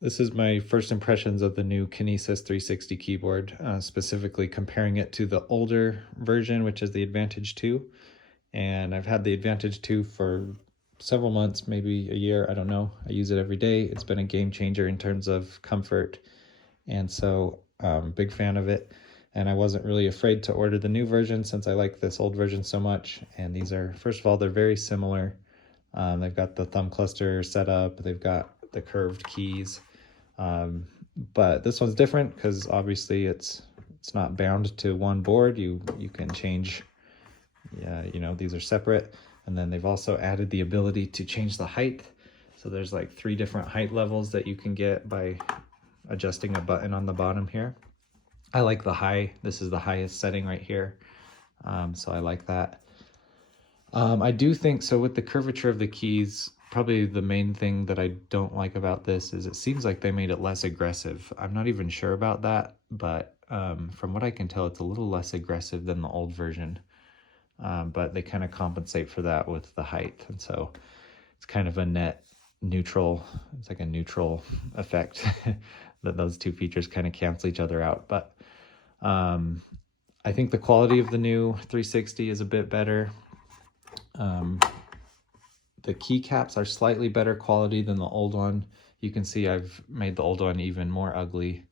This is my first impressions of the new Kinesis 360 keyboard, specifically comparing it to the older version, which is the Advantage 2. And I've had the Advantage 2 for several months, maybe a year, I don't know. I use it every day. It's been a game changer in terms of comfort. And so, big fan of it. And I wasn't really afraid to order the new version since I like this old version so much. And these are, first of all, they're very similar. They've got the thumb cluster set up, they've got the curved keys. But this one's different because obviously it's not bound to one board. You can change, these are separate. And then they've also added the ability to change the height. So there's like 3 different height levels that you can get by adjusting a button on the bottom here. I like the high. This is the highest setting right here. So I like that. I do think, so with the curvature of the keys, probably the main thing that I don't like about this is it seems like they made it less aggressive. I'm not even sure about that, but from what I can tell, it's a little less aggressive than the old version. But they kind of compensate for that with the height. And so it's kind of a net neutral, it's like a neutral effect that those two features kind of cancel each other out. But I think the quality of the new 360 is a bit better. The keycaps are slightly better quality than the old one. You can see I've made the old one even more ugly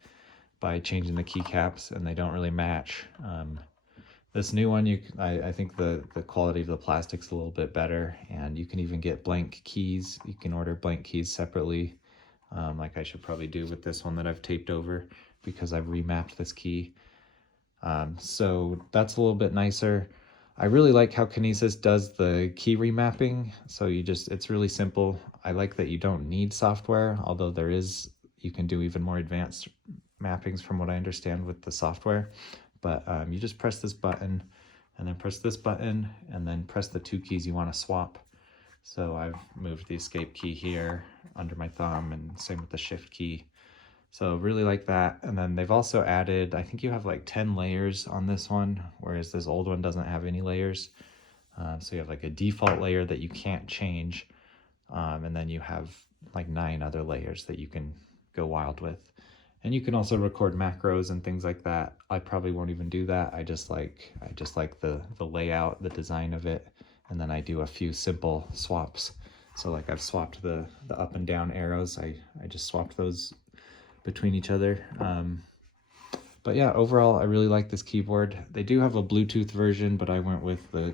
by changing the keycaps, and they don't really match. This new one, I think the quality of the plastic's a little bit better, and you can even get blank keys. You can order blank keys separately, like I should probably do with this one that I've taped over because I've remapped this key. So that's a little bit nicer. I really like how Kinesis does the key remapping. So it's really simple. I like that you don't need software, although you can do even more advanced mappings from what I understand with the software. But you just press this button and then press this button and then press the 2 keys you want to swap. So I've moved the escape key here under my thumb, and same with the shift key. So really like that. And then they've also added, I think you have like 10 layers on this one, whereas this old one doesn't have any layers. So you have like a default layer that you can't change. And then you have like 9 other layers that you can go wild with. And you can also record macros and things like that. I probably won't even do that. I just like the layout, the design of it. And then I do a few simple swaps. So like I've swapped the up and down arrows. I just swapped those between each other. But yeah, overall, I really like this keyboard. They do have a Bluetooth version, but I went with the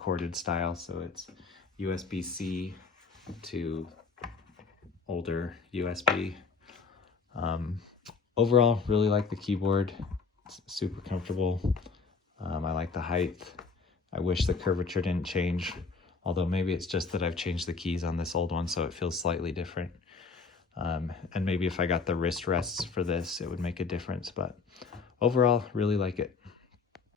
corded style. So it's USB-C to older USB. Overall, really like the keyboard. It's super comfortable. I like the height. I wish the curvature didn't change, although maybe it's just that I've changed the keys on this old one, so it feels slightly different. And maybe if I got the wrist rests for this, it would make a difference. But overall, really like it.